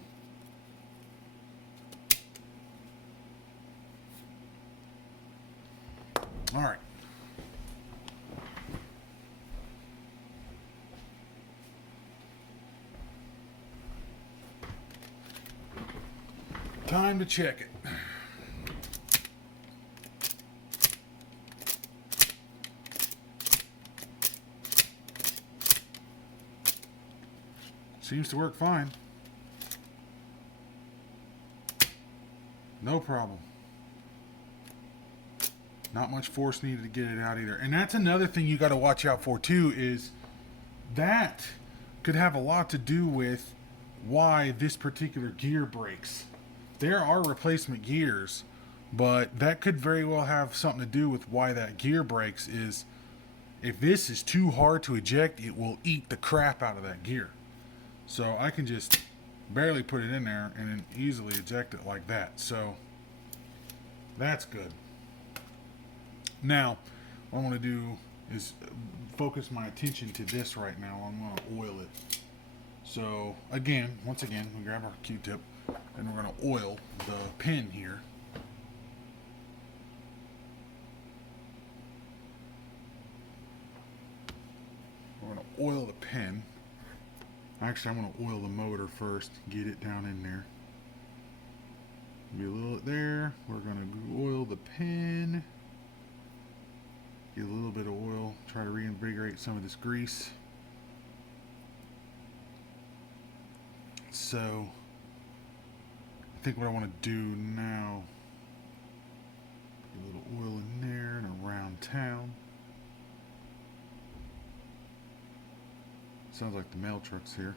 All right. Time to check it. Seems to work fine. No problem. Not much force needed to get it out either. And that's another thing you got to watch out for too, is that could have a lot to do with why this particular gear breaks. There are replacement gears, but that could very well have something to do with why that gear breaks. Is if this is too hard to eject, it will eat the crap out of that gear. So I can just barely put it in there and then easily eject it like that. So That's good. Now, what I want to do is focus my attention to this right now. I'm going to oil it. So, once again, we grab our Q-tip and we're going to oil the pin here. We're going to oil the pin. Actually, I'm going to oil the motor first, get it down in there. Get a little there. We're going to oil the pin. Get a little bit of oil. Try to reinvigorate some of this grease. So, I think what I want to do now, get a little oil in there and around town. Sounds like the mail truck's here.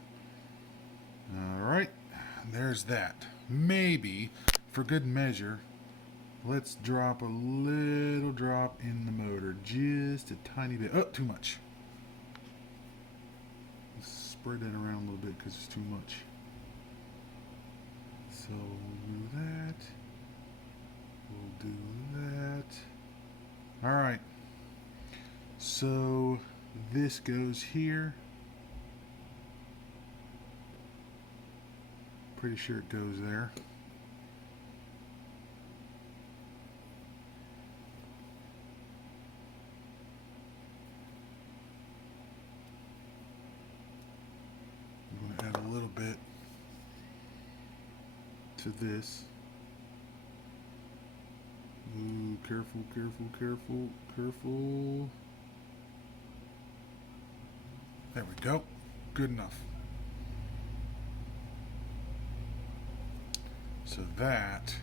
Alright, there's that. Maybe, for good measure, let's drop a little drop in the motor. Just a tiny bit. Oh, too much. Let's spread that around a little bit because it's too much. So we'll do that. We'll do that. Alright. So this goes here. Pretty sure it goes there. I'm going to add a little bit to this. Ooh, careful, careful, careful, careful. There we go. Good enough. So that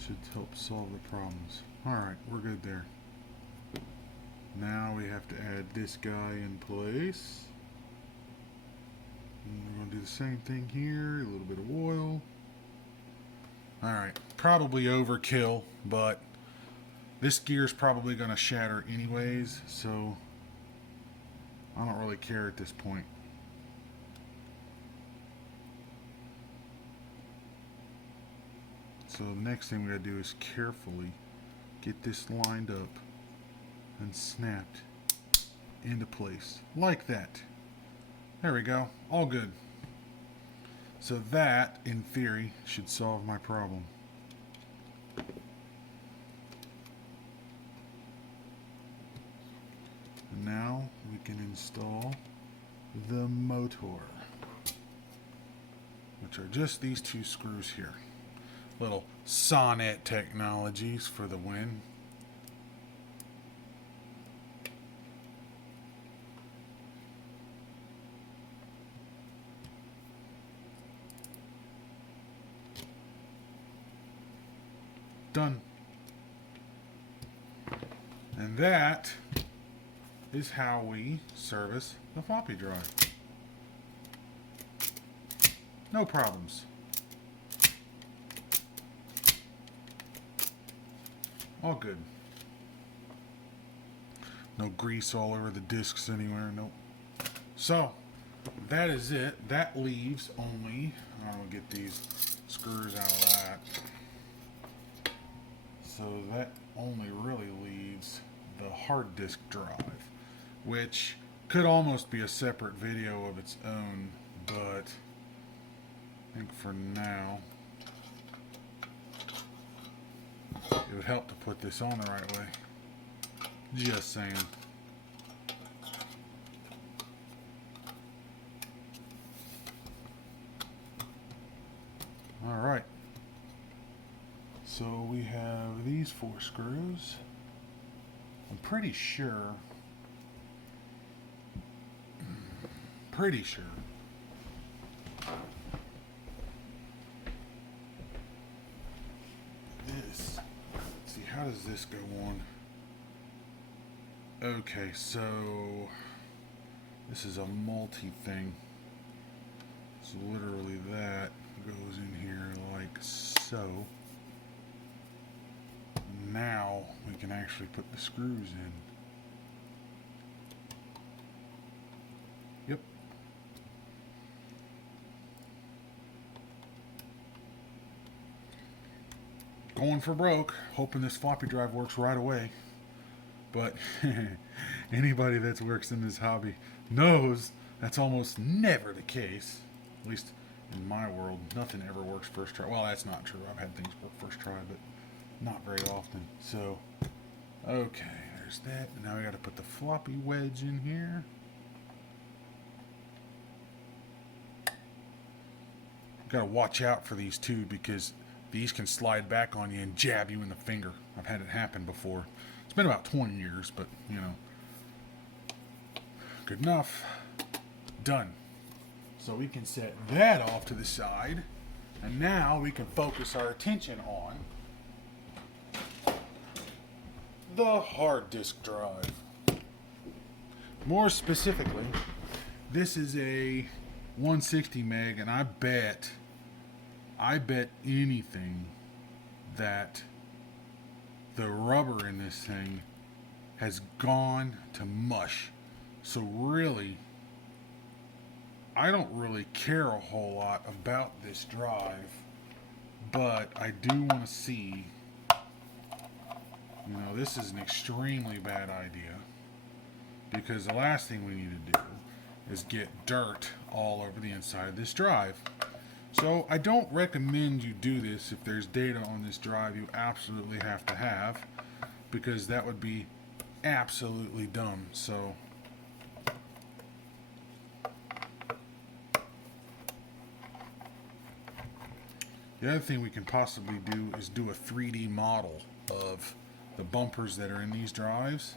should help solve the problems. Alright, we're good there. Now we have to add this guy in place. And we're going to do the same thing here. A little bit of oil. Alright, probably overkill, but this gear's probably going to shatter anyways, so I don't really care at this point. So the next thing we gotta do is carefully get this lined up and snapped into place like that. There we go, all good. So that, in theory, should solve my problem. And now we can install the motor, which are just these two screws here. Little Sonnet Technologies for the win. Done. And that is how we service the floppy drive. No problems. All good. No grease all over the discs anywhere. Nope. So, that is it. That leaves only, I'll get these screws out of that. So that only really leaves the hard disk drive, which could almost be a separate video of its own, but I think for now it would help to put this on the right way. Just saying. Alright. So we have these 4 screws. I'm pretty sure this, let's see, how does this go on? Okay, so this is a multi thing. So literally that goes in here like so. Now we can actually put the screws in. Yep. going for broke, hoping this floppy drive works right away. But anybody that works in this hobby knows that's almost never the case. At least in my world, nothing ever works first try. Well, that's not true. I've had things work first try, but not very often. So, okay, there's that. And now we got to put the floppy wedge in here. Got to watch out for these too, because these can slide back on you and jab you in the finger. I've had it happen before. It's been about 20 years, but you know, good enough. Done. So we can set that off to the side, and now we can focus our attention on the hard disk drive. More specifically, this is a 160 meg, and I bet anything that the rubber in this thing has gone to mush. So really, I don't really care a whole lot about this drive, but I do want to see, you know, this is an extremely bad idea, because the last thing we need to do is get dirt all over the inside of this drive. So I don't recommend you do this if there's data on this drive you absolutely have to have, because that would be absolutely dumb. So the other thing we can possibly do is do a 3D model of the bumpers that are in these drives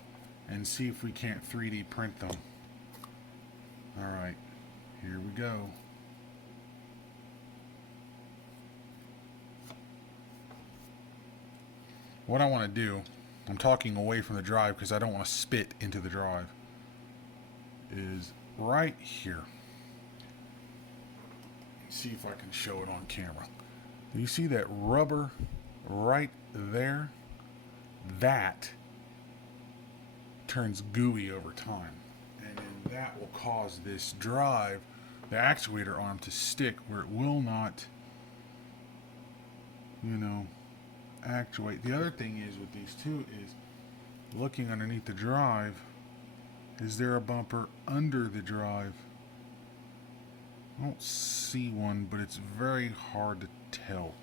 and see if we can't 3D print them. Alright, here we go. What I want to do, I'm talking away from the drive because I don't want to spit into the drive, is right here. Let's see if I can show it on camera. Do you see that rubber right there? That turns gooey over time. And then that will cause this drive, the actuator arm, to stick where it will not, you know, actuate. The other thing is with these two is looking underneath the drive. Is there a bumper under the drive? I don't see one, but it's very hard to tell.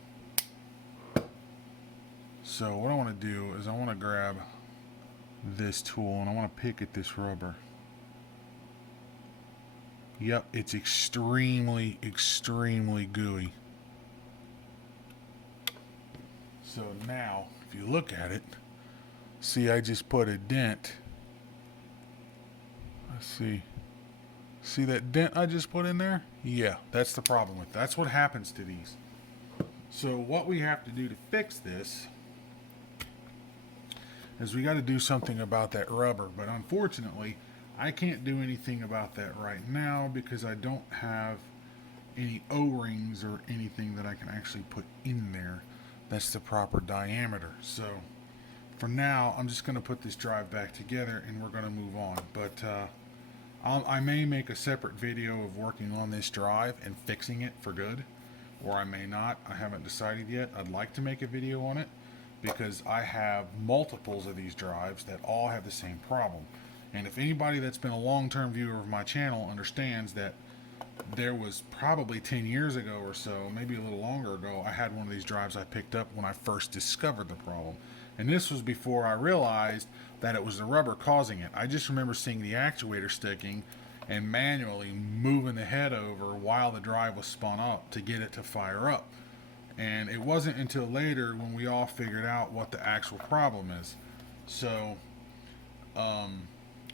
So what I want to do is I want to grab this tool and I want to pick at this rubber. Yep, it's extremely gooey. So now, if you look at it, see, I just put a dent. Let's see. See that dent I just put in there? Yeah, that's the problem with it. That's what happens to these. So what we have to do to fix this is we got to do something about that rubber. But unfortunately, I can't do anything about that right now because I don't have any O-rings or anything that I can actually put in there that's the proper diameter. So for now, I'm just going to put this drive back together and we're going to move on. But I may make a separate video of working on this drive and fixing it for good, or I may not. I haven't decided yet. I'd like to make a video on it because I have multiples of these drives that all have the same problem. And if anybody that's been a long-term viewer of my channel understands that there was probably 10 years ago or so, maybe a little longer ago, I had one of these drives I picked up when I first discovered the problem. And this was before I realized that it was the rubber causing it. I just remember seeing the actuator sticking and manually moving the head over while the drive was spun up to get it to fire up. And it wasn't until later when we all figured out what the actual problem is. So,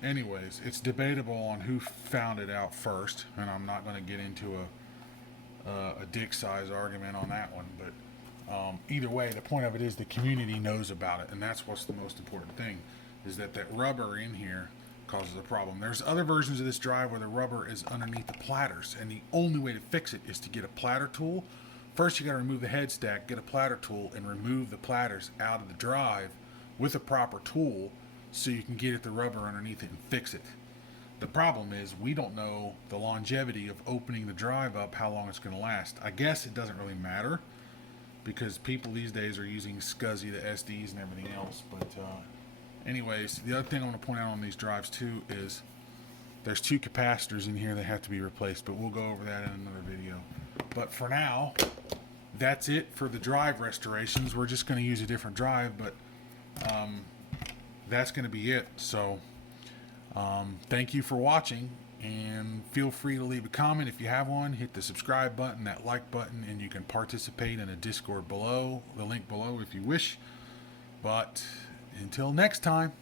anyways, it's debatable on who found it out first, and I'm not going to get into a dick size argument on that one, but either way, the point of it is the community knows about it, and that's what's the most important thing, is that rubber in here causes a problem. There's other versions of this drive where the rubber is underneath the platters, and the only way to fix it is to get a platter tool. First, you got to remove the head stack, get a platter tool, and remove the platters out of the drive with a proper tool so you can get at the rubber underneath it and fix it. The problem is we don't know the longevity of opening the drive up, how long it's going to last. I guess it doesn't really matter because people these days are using SCSI, the SDs and everything else. But anyways, the other thing I want to point out on these drives too is there's 2 capacitors in here that have to be replaced, but we'll go over that in another video. But for now, that's it for the drive restorations. We're just going to use a different drive, but that's going to be it. So thank you for watching, and feel free to leave a comment if you have one. Hit the subscribe button, that like button, and you can participate in a Discord below, the link below if you wish. But until next time.